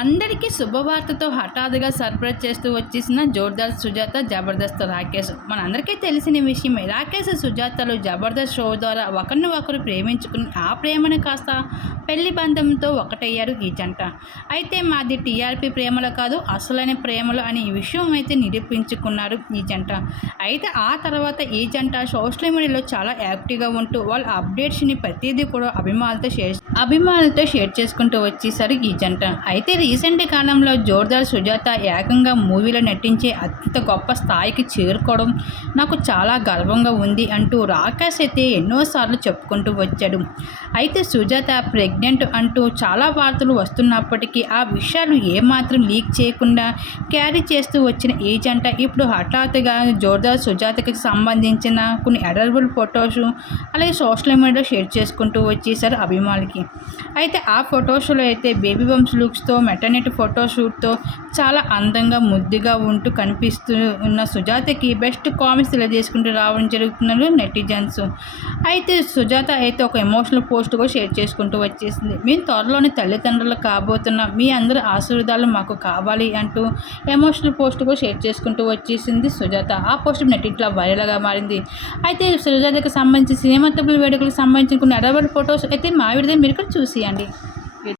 అందరికీ శుభవార్తతో హఠాత్తుగా సర్ప్రైజ్ చేస్తూ వచ్చేసిన జోర్దార్ సుజాత జబర్దస్త్ రాకేష్ మనందరికీ తెలిసిన విషయమే రాకేష్ సుజాతలు జబర్దస్త్ షో ద్వారా ఒకరిని ఒకరు ప్రేమించుకుని ఆ ప్రేమను కాస్త పెళ్ళి బంధంతో ఒకటయ్యారు ఈ జంట. అయితే మాది టీఆర్పీ ప్రేమలో కాదు అసలైన ప్రేమలు అనే ఈ విషయం అయితే నిరూపించుకున్నారు ఈ జంట. అయితే ఆ తర్వాత ఈ జంట సోషల్ మీడియాలో చాలా యాక్టివ్గా ఉంటూ వాళ్ళ అప్డేట్స్ని ప్రతిదీ కూడా అభిమానులతో షేర్ అభిమానులతో షేర్ చేసుకుంటూ వచ్చేసారు ఈ జంట. అయితే రీసెంట్ కాలంలో జోర్దార్ సుజాత ఏకంగా మూవీలో నటించే అంత గొప్ప స్థాయికి చేరుకోవడం నాకు చాలా గర్వంగా ఉంది అంటూ రాకేష్ అయితే ఎన్నోసార్లు చెప్పుకుంటూ వచ్చాడు. అయితే సుజాత ప్రెగ్నెంట్ అంటూ చాలా వార్తలు వస్తున్నప్పటికీ ఆ విషయాలు ఏమాత్రం లీక్ చేయకుండా క్యారీ చేస్తూ వచ్చిన ఈ జంట ఇప్పుడు హఠాత్తుగా జోర్దార్ సుజాతకి సంబంధించిన కొన్ని అడర్బుల్ ఫొటోస్ అలాగే సోషల్ మీడియాలో షేర్ చేసుకుంటూ వచ్చేసారు అభిమానులకి అయితే ఆ ఫొటోస్లో అయితే బేబీ బంప్స్ లుక్స్తో మెటర్నిటీ ఫోటోషూట్తో చాలా అందంగా ముద్దుగా ఉంటూ కనిపిస్తూ ఉన్న సుజాతకి బెస్ట్ కామెంట్స్ తెలియజేసుకుంటూ రావడం జరుగుతున్నారు నెటిజన్స్. అయితే సుజాత అయితే ఒక ఎమోషనల్ పోస్ట్ కూడా షేర్ చేసుకుంటూ వచ్చేసింది. మేము త్వరలోనే తల్లిదండ్రులు కాబోతున్న మీ అందరి ఆశీర్వాదాలు మాకు కావాలి అంటూ ఎమోషనల్ పోస్ట్ కూడా షేర్ చేసుకుంటూ వచ్చేసింది సుజాత. ఆ పోస్ట్ నెట్టింట్లో వైరల్గా మారింది. అయితే సుజాతకి సంబంధించి సినిమా తప్పుల వేడుకలకు సంబంధించిన కొన్ని అడవల్ ఫొటోస్ అయితే మా విడుదల మీరు కూడా చూసియండి.